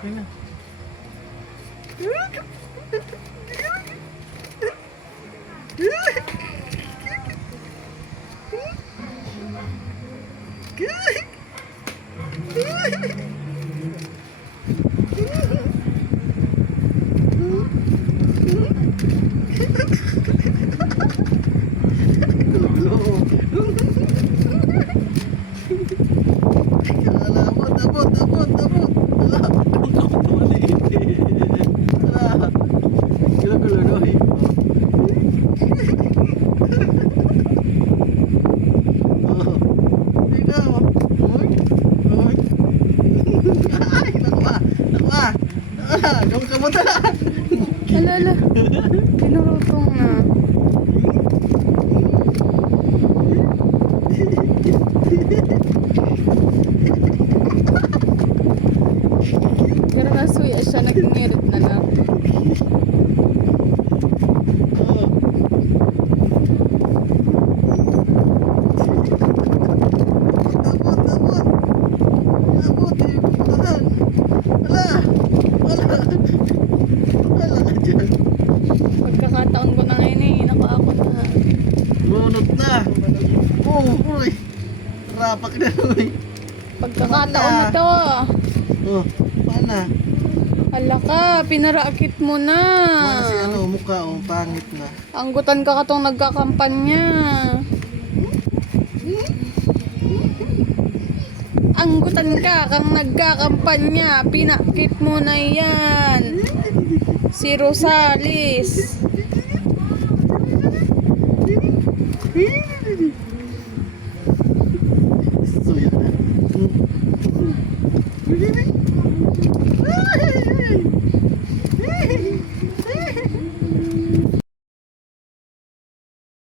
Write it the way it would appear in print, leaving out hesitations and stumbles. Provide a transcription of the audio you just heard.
Ayun na. Alala, pinurutong na. Pero nasuya siya, nag-merit na lang. Pagkakataon ko na ngayon eh, nakuha ako na. Bunot na. Oh, uy. Rapak na, uy. Pagkakataon na to. Oh, paano? Ala ka, pinarakit mo na. Paano si ano, mukha, oh, pangit na. Anggutan ka katong nagkakampanya. Anggutan ka kang nagkakampanya. Pinakit mo na yan. Si Rosales. So, yan na.